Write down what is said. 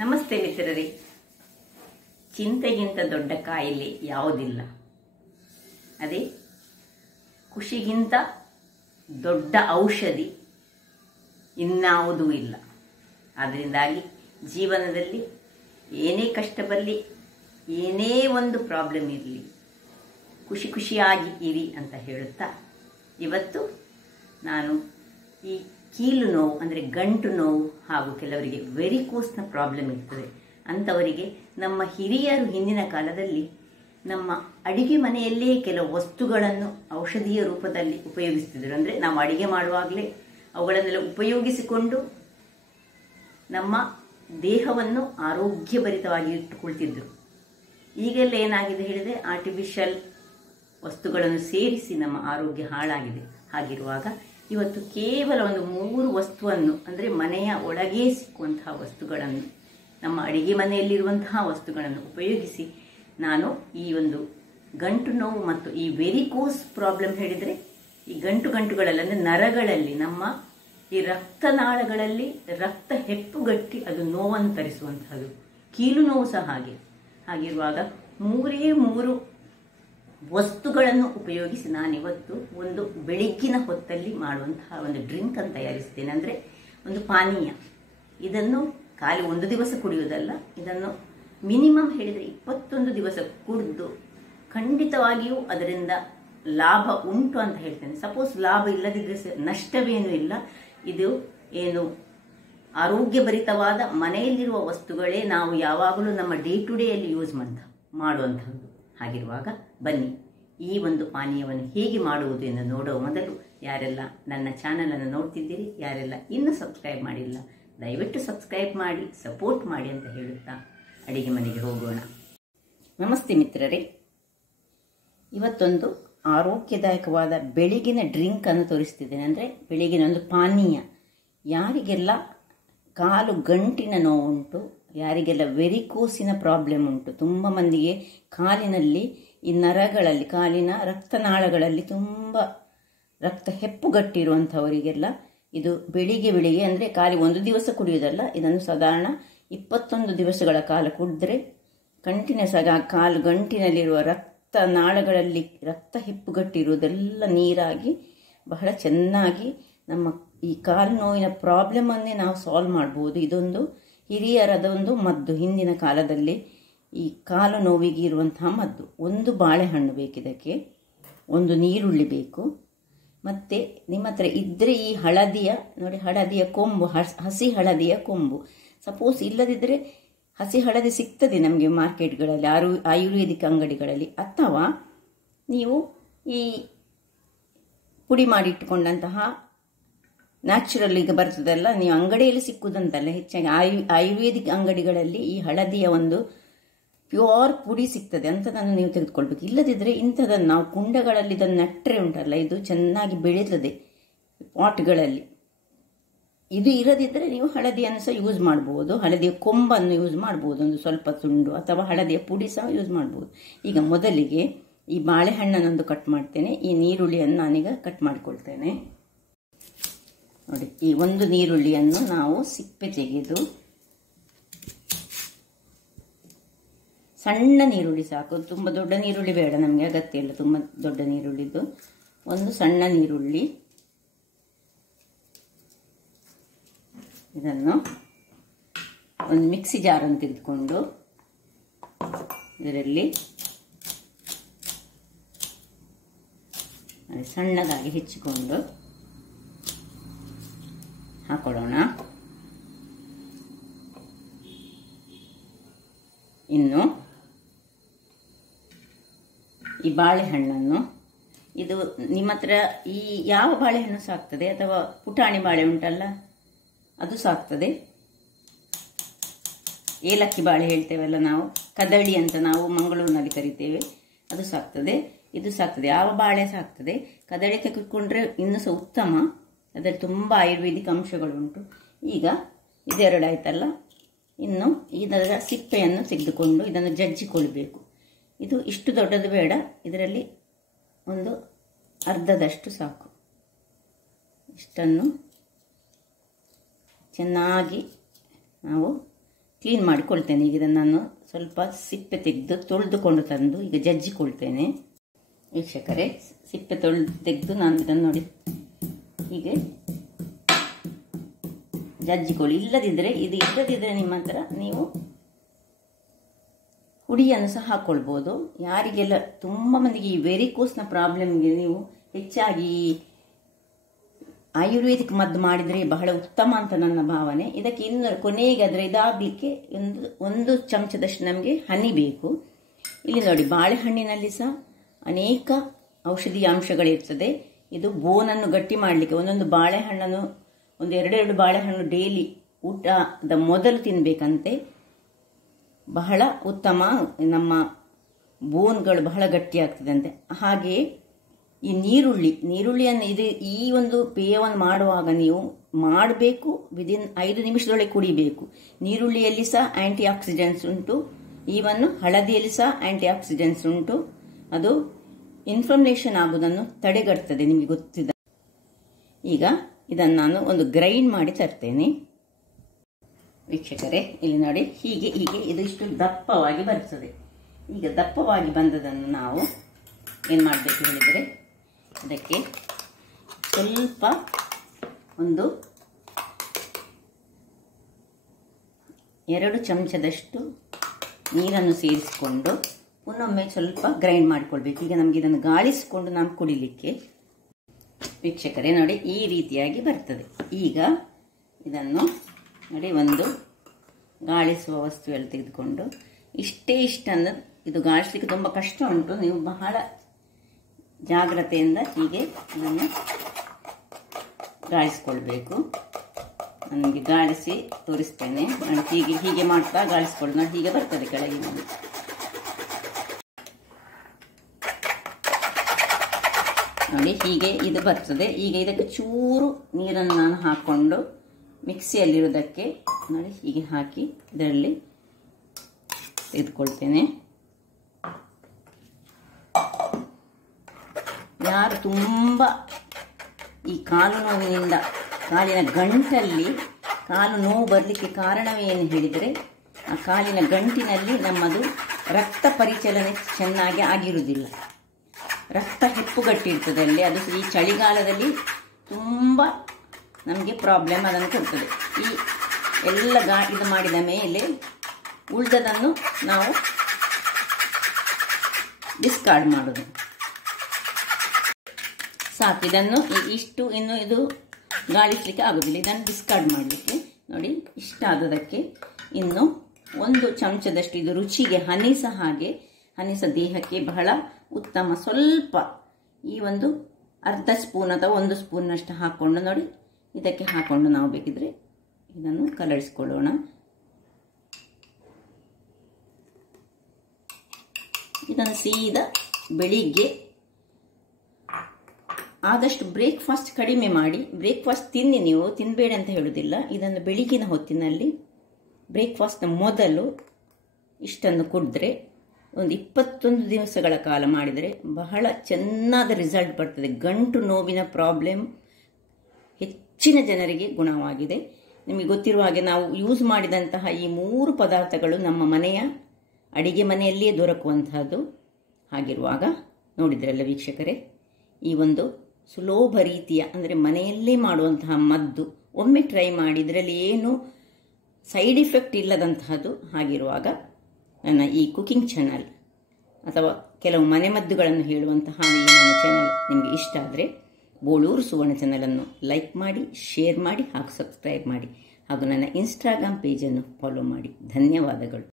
ನಮಸ್ತೆ ಮಿತ್ರರೇ. ಚಿಂತೆಗಿಂತ ದೊಡ್ಡ ಕಾಯಿಲೆ ಯಾವುದಿಲ್ಲ. ಅದೇ ಖುಷಿಗಿಂತ ದೊಡ್ಡ ಔಷಧಿ ಇನ್ಯಾವುದೂ ಇಲ್ಲ. ಆದ್ದರಿಂದಾಗಿ ಜೀವನದಲ್ಲಿ ಏನೇ ಕಷ್ಟ ಬರಲಿ, ಏನೇ ಒಂದು ಪ್ರಾಬ್ಲಮ್ ಇರಲಿ, ಖುಷಿಯಾಗಿ ಇರಿ ಅಂತ ಹೇಳುತ್ತಾ ಇವತ್ತು ನಾನು ಈ ಕೀಲು ನೋವು ಅಂದರೆ ಗಂಟು ನೋವು ಹಾಗೂ ಕೆಲವರಿಗೆ ವೆರಿಕೋಸ್ನ ಪ್ರಾಬ್ಲಮ್ ಇರ್ತದೆ ಅಂಥವರಿಗೆ ನಮ್ಮ ಹಿರಿಯರು ಹಿಂದಿನ ಕಾಲದಲ್ಲಿ ನಮ್ಮ ಅಡಿಗೆ ಮನೆಯಲ್ಲೇ ಕೆಲವು ವಸ್ತುಗಳನ್ನು ಔಷಧೀಯ ರೂಪದಲ್ಲಿ ಉಪಯೋಗಿಸ್ತಿದ್ರು. ಅಂದರೆ ನಾವು ಅಡಿಗೆ ಮಾಡುವಾಗಲೇ ಅವುಗಳನ್ನೆಲ್ಲ ಉಪಯೋಗಿಸಿಕೊಂಡು ನಮ್ಮ ದೇಹವನ್ನು ಆರೋಗ್ಯಭರಿತವಾಗಿ ಇಟ್ಟುಕೊಳ್ತಿದ್ರು. ಈಗೆಲ್ಲ ಏನಾಗಿದೆ ಹೇಳಿದರೆ ಆರ್ಟಿಫಿಷಿಯಲ್ ವಸ್ತುಗಳನ್ನು ಸೇರಿಸಿ ನಮ್ಮ ಆರೋಗ್ಯ ಹಾಳಾಗಿದೆ. ಹಾಗಿರುವಾಗ ಇವತ್ತು ಕೇವಲ ಒಂದು 3 ವಸ್ತುವನ್ನು ಅಂದರೆ ಮನೆಯ ಒಳಗೆ ಸಿಕ್ಕುವಂತಹ ವಸ್ತುಗಳನ್ನು, ನಮ್ಮ ಅಡಿಗೆ ಮನೆಯಲ್ಲಿರುವಂತಹ ವಸ್ತುಗಳನ್ನು ಉಪಯೋಗಿಸಿ ನಾನು ಈ ಒಂದು ಗಂಟು ನೋವು ಮತ್ತು ಈ ವೆರಿಕೋಸ್ ಪ್ರಾಬ್ಲಮ್ ಹೇಳಿದರೆ ಈ ಗಂಟುಗಳಲ್ಲಿ ಅಂದರೆ ನರಗಳಲ್ಲಿ, ನಮ್ಮ ಈ ರಕ್ತನಾಳಗಳಲ್ಲಿ ರಕ್ತ ಹೆಪ್ಪುಗಟ್ಟಿ ಅದು ನೋವನ್ನು ತರಿಸುವಂತಹದ್ದು. ಕೀಲು ನೋವು ಸಹ ಹಾಗೆ. ಹಾಗಿರುವಾಗ 3 ವಸ್ತುಗಳನ್ನು ಉಪಯೋಗಿಸಿ ನಾನಿವತ್ತು ಒಂದು ಬೆಳಗ್ಗಿನ ಹೊತ್ತಲ್ಲಿ ಮಾಡುವಂತಹ ಒಂದು ಡ್ರಿಂಕ್ ಅನ್ನು ತಯಾರಿಸ್ತೇನೆ. ಅಂದರೆ ಒಂದು ಪಾನೀಯ. ಇದನ್ನು ಖಾಲಿ ಒಂದು ದಿವಸ ಕುಡಿಯುವುದಲ್ಲ, ಇದನ್ನು ಮಿನಿಮಮ್ ಹೇಳಿದರೆ 21 ದಿವಸ ಕುಡಿದು ಖಂಡಿತವಾಗಿಯೂ ಅದರಿಂದ ಲಾಭ ಉಂಟು ಅಂತ ಹೇಳ್ತೇನೆ. ಸಪೋಸ್ ಲಾಭ ಇಲ್ಲದಿದ್ದರೆ ನಷ್ಟವೇನೂ ಇಲ್ಲ. ಇದು ಏನು ಆರೋಗ್ಯಭರಿತವಾದ ಮನೆಯಲ್ಲಿರುವ ವಸ್ತುಗಳೇ ನಾವು ಯಾವಾಗಲೂ ನಮ್ಮ ಡೇ ಟು ಡೇ ಅಲ್ಲಿ ಯೂಸ್ ಮಾಡುವಂಥದ್ದು. ಹಾಗಿರುವಾಗ ಬನ್ನಿ ಈ ಒಂದು ಪಾನೀಯವನ್ನು ಹೇಗೆ ಮಾಡುವುದು ಎಂದು ನೋಡುವ ಮೊದಲು ಯಾರೆಲ್ಲ ನನ್ನ ಚಾನಲನ್ನು ನೋಡ್ತಿದ್ದೀರಿ, ಯಾರೆಲ್ಲ ಇನ್ನೂ ಸಬ್ಸ್ಕ್ರೈಬ್ ಮಾಡಿಲ್ಲ, ದಯವಿಟ್ಟು ಸಬ್ಸ್ಕ್ರೈಬ್ ಮಾಡಿ ಸಪೋರ್ಟ್ ಮಾಡಿ ಅಂತ ಹೇಳುತ್ತಾ ಅಡಿಗೆ ಮನೆಗೆ ಹೋಗೋಣ. ನಮಸ್ತೆ ಮಿತ್ರರೇ. ಇವತ್ತೊಂದು ಆರೋಗ್ಯದಾಯಕವಾದ ಬೆಳಗಿನ ಡ್ರಿಂಕ್ ಅನ್ನು ತೋರಿಸ್ತಿದ್ದೇನೆ. ಅಂದರೆ ಬೆಳಗಿನ ಒಂದು ಪಾನೀಯ. ಯಾರಿಗೆಲ್ಲ ಕಾಲು ಗಂಟಿನ ನೋವು ಉಂಟು, ಯಾರಿಗೆಲ್ಲ ವೆರಿಕೋಸಿನ ಪ್ರಾಬ್ಲಮ್ ಉಂಟು, ತುಂಬ ಮಂದಿಗೆ ಕಾಲಿನಲ್ಲಿ ಈ ನರಗಳಲ್ಲಿ, ಕಾಲಿನ ರಕ್ತನಾಳಗಳಲ್ಲಿ ತುಂಬ ರಕ್ತ ಹೆಪ್ಪುಗಟ್ಟಿರುವಂಥವರಿಗೆಲ್ಲ ಇದು ಬೆಳಿಗ್ಗೆ ಅಂದರೆ ಖಾಲಿ ಒಂದು ದಿವಸ ಕುಡಿಯುವುದಲ್ಲ, ಇದನ್ನು ಸಾಧಾರಣ 21 ದಿವಸಗಳ ಕಾಲ ಕುಡಿದ್ರೆ ಕಂಟಿನ್ಯೂಸ್ ಆಗಿ ಆ ಕಾಲು ಗಂಟಿನಲ್ಲಿರುವ ರಕ್ತನಾಳಗಳಲ್ಲಿ ರಕ್ತ ಹೆಪ್ಪುಗಟ್ಟಿರುವುದೆಲ್ಲ ನೀರಾಗಿ ಬಹಳ ಚೆನ್ನಾಗಿ ನಮ್ಮ ಈ ಕಾಲು ನೋವಿನ ಪ್ರಾಬ್ಲಮನ್ನೇ ನಾವು ಸಾಲ್ವ್ ಮಾಡ್ಬೋದು. ಇದೊಂದು ಹಿರಿಯರದ ಒಂದು ಮದ್ದು. ಹಿಂದಿನ ಕಾಲದಲ್ಲಿ ಈ ಕಾಲು ನೋವಿಗೆ ಇರುವಂತಹ ಮದ್ದು. ಒಂದು ಬಾಳೆಹಣ್ಣು ಬೇಕಿದಕ್ಕೆ, ಒಂದು ನೀರುಳ್ಳಿ ಬೇಕು, ಮತ್ತು ನಿಮ್ಮ ಹತ್ರ ಇದ್ದರೆ ಈ ಹಳದಿಯ ನೋಡಿ, ಹಳದಿಯ ಕೊಂಬು, ಹಸಿ ಹಳದಿಯ ಕೊಂಬು. ಸಪೋಸ್ ಇಲ್ಲದಿದ್ದರೆ ಹಸಿ ಹಳದಿ ಸಿಗ್ತದೆ ನಮಗೆ ಮಾರ್ಕೆಟ್ಗಳಲ್ಲಿ, ಆಯುರ್ವೇದಿಕ್ ಅಂಗಡಿಗಳಲ್ಲಿ. ಅಥವಾ ನೀವು ಈ ಪುಡಿ ಮಾಡಿಟ್ಟುಕೊಂಡಂತಹ ನ್ಯಾಚುರಲ್ ಈಗ ಬರ್ತದಲ್ಲ, ನೀವು ಅಂಗಡಿಯಲ್ಲಿ ಸಿಕ್ಕುದಂತಲ್ಲ, ಹೆಚ್ಚಾಗಿ ಆಯುರ್ವೇದಿಕ್ ಅಂಗಡಿಗಳಲ್ಲಿ ಈ ಹಳದಿಯ ಒಂದು ಪ್ಯೂರ್ ಪುಡಿ ಸಿಗ್ತದೆ, ಅಂಥದನ್ನು ನೀವು ತೆಗೆದುಕೊಳ್ಬೇಕು. ಇಲ್ಲದಿದ್ದರೆ ಇಂಥದನ್ನು ನಾವು ಕುಂಡಗಳಲ್ಲಿ ಇದನ್ನು ನೆಟ್ಟರೆ ಉಂಟಲ್ಲ, ಇದು ಚೆನ್ನಾಗಿ ಬೆಳೀತದೆ ಪಾಟ್ಗಳಲ್ಲಿ. ಇದು ಇರದಿದ್ದರೆ ನೀವು ಹಳದಿಯನ್ನು ಸಹ ಯೂಸ್ ಮಾಡ್ಬೋದು, ಹಳದಿಯ ಕೊಂಬನ್ನು ಯೂಸ್ ಮಾಡ್ಬೋದು, ಒಂದು ಸ್ವಲ್ಪ ತುಂಡು, ಅಥವಾ ಹಳದಿಯ ಪುಡಿ ಸಹ ಯೂಸ್ ಮಾಡ್ಬೋದು. ಈಗ ಮೊದಲಿಗೆ ಈ ಬಾಳೆಹಣ್ಣನ್ನೊಂದು ಕಟ್ ಮಾಡ್ತೇನೆ. ಈ ನೀರುಳ್ಳಿಯನ್ನು ನಾನೀಗ ಕಟ್ ಮಾಡಿಕೊಳ್ತೇನೆ. ನೋಡಿ, ಈ ಒಂದು ನೀರುಳ್ಳಿಯನ್ನು ನಾವು ಸಿಪ್ಪೆ ತೆಗೆದು, ಸಣ್ಣ ನೀರುಳ್ಳಿ ಸಾಕು, ತುಂಬ ದೊಡ್ಡ ನೀರುಳ್ಳಿ ಬೇಡ, ನಮಗೆ ಅಗತ್ಯ ಇಲ್ಲ ತುಂಬ ದೊಡ್ಡ ನೀರುಳ್ಳಿದ್ದು. ಒಂದು ಸಣ್ಣ ನೀರುಳ್ಳಿ, ಇದನ್ನು ಒಂದು ಮಿಕ್ಸಿ ಜಾರನ್ನು ತೆಗೆದುಕೊಂಡು ಇದರಲ್ಲಿ ಸಣ್ಣದಾಗಿ ಹೆಚ್ಚಿಕೊಂಡು ಹಾಕೊಳ್ಳೋಣ. ಇನ್ನು ಈ ಬಾಳೆಹಣ್ಣನ್ನು, ಇದು ನಿಮ್ಮ ಹತ್ರ ಈ ಯಾವ ಬಾಳೆಹಣ್ಣು ಸಾಕ್ತದೆ, ಅಥವಾ ಪುಟಾಣಿ ಬಾಳೆ ಉಂಟಲ್ಲ ಅದು ಸಾಕ್ತದೆ. ಏಲಕ್ಕಿ ಬಾಳೆ ಹೇಳ್ತೇವಲ್ಲ ನಾವು, ಕದಳಿ ಅಂತ ನಾವು ಮಂಗಳೂರಿನಲ್ಲಿ ಕರಿತೇವೆ, ಅದು ಸಾಕ್ತದೆ. ಇದು ಸಾಕ್ತದೆ, ಯಾವ ಬಾಳೆ ಸಾಕ್ತದೆ. ಕದಳಿ ತೆಗೆದುಕೊಂಡ್ರೆ ಇನ್ನೂ ಸಹ ಉತ್ತಮ, ಅದರಲ್ಲಿ ತುಂಬ ಆಯುರ್ವೇದಿಕ್ ಅಂಶಗಳುಂಟು. ಈಗ ಇದೆರಡು ಆಯ್ತಲ್ಲ, ಇನ್ನು ಇದರ ಸಿಪ್ಪೆಯನ್ನು ತೆಗೆದುಕೊಂಡು ಇದನ್ನು ಜಜ್ಜಿಕೊಳ್ಬೇಕು. ಇದು ಇಷ್ಟು ದೊಡ್ಡದು ಬೇಡ, ಇದರಲ್ಲಿ ಒಂದು ಅರ್ಧದಷ್ಟು ಸಾಕು. ಇಷ್ಟನ್ನು ಚೆನ್ನಾಗಿ ನಾವು ಕ್ಲೀನ್ ಮಾಡಿಕೊಳ್ತೇನೆ. ಈಗ ಇದನ್ನು ನಾನು ಸ್ವಲ್ಪ ಸಿಪ್ಪೆ ತೆಗೆದು ತೊಳೆದುಕೊಂಡು ತಂದು ಈಗ ಜಜ್ಜಿಕೊಳ್ತೇನೆ. ವೀಕ್ಷಕರೇ, ಸಿಪ್ಪೆ ತೆಗೆದು ನಾನು ಇದನ್ನು ನೋಡಿ ಹೀಗೆ ಜಜ್ಜಿಕೊಳ್ಳಿ. ಇಲ್ಲದಿದ್ದರೆ ನಿಮ್ಮ ಹತ್ರ ನೀವು ಹುಡಿಯನ್ನು ಸಹ ಹಾಕ್ಕೊಳ್ಬೋದು. ಯಾರಿಗೆಲ್ಲ ತುಂಬ ಮಂದಿಗೆ ಈ ವೆರಿಕೋಸ್ನ ಪ್ರಾಬ್ಲಮ್ಗೆ ನೀವು ಹೆಚ್ಚಾಗಿ ಆಯುರ್ವೇದಿಕ್ ಮದ್ದು ಮಾಡಿದರೆ ಬಹಳ ಉತ್ತಮ ಅಂತ ನನ್ನ ಭಾವನೆ. ಇದಕ್ಕೆ ಇನ್ನು ಕೊನೆಗೆ ಅದರ ಇದಾಗಲಿಕ್ಕೆ ಒಂದು ಚಮಚದಷ್ಟು ನಮಗೆ ಹನಿ ಬೇಕು. ಇಲ್ಲಿ ನೋಡಿ, ಬಾಳೆಹಣ್ಣಿನಲ್ಲಿ ಸಹ ಅನೇಕ ಔಷಧೀಯ ಅಂಶಗಳಿರ್ತದೆ. ಇದು ಬೋನನ್ನು ಗಟ್ಟಿ ಮಾಡಲಿಕ್ಕೆ ಒಂದೊಂದು ಬಾಳೆಹಣ್ಣನ್ನು ಒಂದು ಎರಡೆರಡು ಬಾಳೆಹಣ್ಣು ಡೈಲಿ ಊಟದ ಮೊದಲು ತಿನ್ನಬೇಕಂತೆ. ಬಹಳ ಉತ್ತಮ, ನಮ್ಮ ಬೋನ್ಗಳು ಬಹಳ ಗಟ್ಟಿಯಾಗ್ತದಂತೆ. ಹಾಗೆಯೇ ಈ ನೀರುಳ್ಳಿಯನ್ನು ಈ ಒಂದು ಪೇಯವನ್ನು ಮಾಡುವಾಗ ನೀವು ಮಾಡಬೇಕು, ವಿದಿನ್ 5 ನಿಮಿಷದೊಳಗೆ ಕುಡಿಬೇಕು. ನೀರುಳ್ಳಿಯಲ್ಲಿ ಸಹ ಆಂಟಿ ಆಕ್ಸಿಡೆಂಟ್ಸ್ ಉಂಟು, ಈವನ್ನು ಹಳದಿಯಲ್ಲಿ ಸಹ ಆಂಟಿ ಆಕ್ಸಿಡೆಂಟ್ಸ್ ಉಂಟು. ಅದು ಇನ್ಫ್ಲಮೇಷನ್ ಆಗುವುದನ್ನು ತಡೆಗಟ್ತದೆ, ನಿಮಗೆ ಗೊತ್ತಿದೆ. ಈಗ ಇದನ್ನು ನಾನು ಒಂದು ಗ್ರೈಂಡ್ ಮಾಡಿ ತರ್ತೇನೆ. ವೀಕ್ಷಕರೇ, ಇಲ್ಲಿ ನೋಡಿ, ಹೀಗೆ ಇದು ಇಷ್ಟು ದಪ್ಪವಾಗಿ ಬರ್ತದೆ. ಈಗ ದಪ್ಪವಾಗಿ ಬಂದದನ್ನು ನಾವು ಏನು ಮಾಡಬೇಕು ಹೇಳಿದರೆ, ಅದಕ್ಕೆ ಸ್ವಲ್ಪ ಒಂದು 2 ಚಮಚದಷ್ಟು ನೀರನ್ನು ಸೇರಿಸಿಕೊಂಡು ಪುನೊಮ್ಮೆ ಸ್ವಲ್ಪ ಗ್ರೈಂಡ್ ಮಾಡಿಕೊಳ್ಬೇಕು. ಈಗ ನಮಗೆ ಇದನ್ನು ಗಾಳಿಸಿಕೊಂಡು ನಾವು ಕುಡಿಲಿಕ್ಕೆ. ವೀಕ್ಷಕರೇ ನೋಡಿ, ಈ ರೀತಿಯಾಗಿ ಬರ್ತದೆ. ಈಗ ಇದನ್ನು ನೋಡಿ, ಒಂದು ಗಾಳಿಸುವ ವಸ್ತುವೆಲ್ಲ ತೆಗೆದುಕೊಂಡು ಇಷ್ಟನ್ನು, ಇದು ಗಾಳಿಸ್ಲಿಕ್ಕೆ ತುಂಬ ಕಷ್ಟ ಉಂಟು, ನೀವು ಬಹಳ ಜಾಗ್ರತೆಯಿಂದ ಹೀಗೆ ಇದನ್ನು ಗಾಳಿಸ್ಕೊಳ್ಬೇಕು. ನನಗೆ ಗಾಳಿಸಿ ತೋರಿಸ್ತೇನೆ. ನಾನು ಹೀಗೆ ಮಾಡ್ತಾ ಗಾಳಿಸ್ಕೊಳ್ಳಿ. ನೋಡಿ, ಹೀಗೆ ಬರ್ತದೆ ಕೆಳಗೆ ನೋಡಿ. ನೋಡಿ, ಹೀಗೆ ಇದು ಬರ್ತದೆ. ಈಗ ಇದಕ್ಕೆ ಚೂರು ನೀರನ್ನು ನಾನು ಹಾಕ್ಕೊಂಡು ಮಿಕ್ಸಿಯಲ್ಲಿರೋದಕ್ಕೆ ನೋಡಿ ಹೀಗೆ ಹಾಕಿ ಇದರಲ್ಲಿ ತೆಗೆದುಕೊಳ್ತೇನೆ. ಯಾರು ತುಂಬ ಈ ಕಾಲು ನೋವಿನಿಂದ, ಕಾಲಿನ ಗಂಟಲ್ಲಿ ಕಾಲು ನೋವು ಬರಲಿಕ್ಕೆ ಕಾರಣವೇ ಏನು ಹೇಳಿದರೆ, ಆ ಕಾಲಿನ ಗಂಟಿನಲ್ಲಿ ನಮ್ಮದು ರಕ್ತ ಪರಿಚಲನೆ ಚೆನ್ನಾಗಿ ಆಗಿರುವುದಿಲ್ಲ. ರಕ್ತ ಹೆಪ್ಪುಗಟ್ಟಿರ್ತದೆ ಅಲ್ಲಿ. ಅದು ಈ ಚಳಿಗಾಲದಲ್ಲಿ ತುಂಬ ನಮಗೆ ಪ್ರಾಬ್ಲಮ್ ಅದನ್ನು ಕೊಡ್ತದೆ. ಈ ಎಲ್ಲ ಇದು ಮಾಡಿದ ಮೇಲೆ ಉಳಿದದನ್ನು ನಾವು ಡಿಸ್ಕಾರ್ಡ್ ಮಾಡೋದು ಸಾಕು. ಇದನ್ನು ಇಷ್ಟು ಇನ್ನು ಇದು ಗಾಳಿಸ್ಲಿಕ್ಕೆ ಆಗೋದಿಲ್ಲ. ಇದನ್ನು ಡಿಸ್ಕಾರ್ಡ್ ಮಾಡಲಿಕ್ಕೆ ನೋಡಿ, ಇಷ್ಟ ಆಗೋದಕ್ಕೆ ಇನ್ನು 1 ಚಮಚದಷ್ಟು ಇದು ರುಚಿಗೆ ಹನಿ ಸಹ ಹಾಗೆ. ಹನಿ ಸಹ ದೇಹಕ್ಕೆ ಬಹಳ ಉತ್ತಮ. ಸ್ವಲ್ಪ ಈ ಒಂದು ಅರ್ಧ ಸ್ಪೂನ್ ಅಥವಾ 1 ಸ್ಪೂನ್ನಷ್ಟು ಹಾಕ್ಕೊಂಡು ನೋಡಿ, ಇದಕ್ಕೆ ಹಾಕ್ಕೊಂಡು ನಾವು ಬೇಕಿದ್ರೆ ಇದನ್ನು ಕಲರಿಸ್ಕೊಳ್ಳೋಣ. ಇದನ್ನು ಸೀದಾ ಬೆಳಿಗ್ಗೆ ಆದಷ್ಟು ಬ್ರೇಕ್ಫಾಸ್ಟ್ ಕಡಿಮೆ ಮಾಡಿ. ಬ್ರೇಕ್ಫಾಸ್ಟ್ ತಿನ್ನಿ, ನೀವು ತಿನ್ನಬೇಡಿ ಅಂತ ಹೇಳುವುದಿಲ್ಲ. ಇದನ್ನು ಬೆಳಗಿನ ಹೊತ್ತಿನಲ್ಲಿ ಬ್ರೇಕ್ಫಾಸ್ಟ್ನ ಮೊದಲು ಇಷ್ಟನ್ನು ಕುಡಿದ್ರೆ ಒಂದು 21 ದಿವಸಗಳ ಕಾಲ ಮಾಡಿದರೆ ಬಹಳ ಚೆನ್ನಾದ ರಿಸಲ್ಟ್ ಬರ್ತದೆ. ಗಂಟು ನೋವಿನ ಪ್ರಾಬ್ಲಮ್ ಹೆಚ್ಚಿನ ಜನರಿಗೆ ಗುಣವಾಗಿದೆ. ನಿಮಗೆ ಗೊತ್ತಿರುವ ಹಾಗೆ ನಾವು ಯೂಸ್ ಮಾಡಿದಂತಹ ಈ 3 ಪದಾರ್ಥಗಳು ನಮ್ಮ ಮನೆಯ ಅಡಿಗೆ ಮನೆಯಲ್ಲಿಯೇ ದೊರಕುವಂತಹದ್ದು. ಹಾಗಿರುವಾಗ ನೋಡಿದ್ರಲ್ಲ ವೀಕ್ಷಕರೇ, ಈ ಒಂದು ಸುಲಭ ರೀತಿಯ ಅಂದರೆ ಮನೆಯಲ್ಲೇ ಮಾಡುವಂತಹ ಮದ್ದು ಒಮ್ಮೆ ಟ್ರೈ ಮಾಡಿ. ಇದರಲ್ಲಿ ಏನು ಸೈಡ್ ಇಫೆಕ್ಟ್ ಇಲ್ಲದಂತಹದ್ದು. ಹಾಗಿರುವಾಗ ನನ್ನ ಈ ಕುಕಿಂಗ್ ಚಾನಲ್ ಅಥವಾ ಕೆಲವು ಮನೆಮದ್ದುಗಳನ್ನು ಹೇಳುವಂತಹ ಈ ನನ್ನ ಚಾನಲ್ ನಿಮಗೆ ಇಷ್ಟ ಆದರೆ ಬೋಳೂರು ಸುವರ್ಣ ಚಾನಲನ್ನು ಲೈಕ್ ಮಾಡಿ, ಶೇರ್ ಮಾಡಿ ಹಾಗೂ ಸಬ್ಸ್ಕ್ರೈಬ್ ಮಾಡಿ ಹಾಗೂ ನನ್ನ ಇನ್ಸ್ಟಾಗ್ರಾಮ್ ಪೇಜನ್ನು ಫಾಲೋ ಮಾಡಿ. ಧನ್ಯವಾದಗಳು.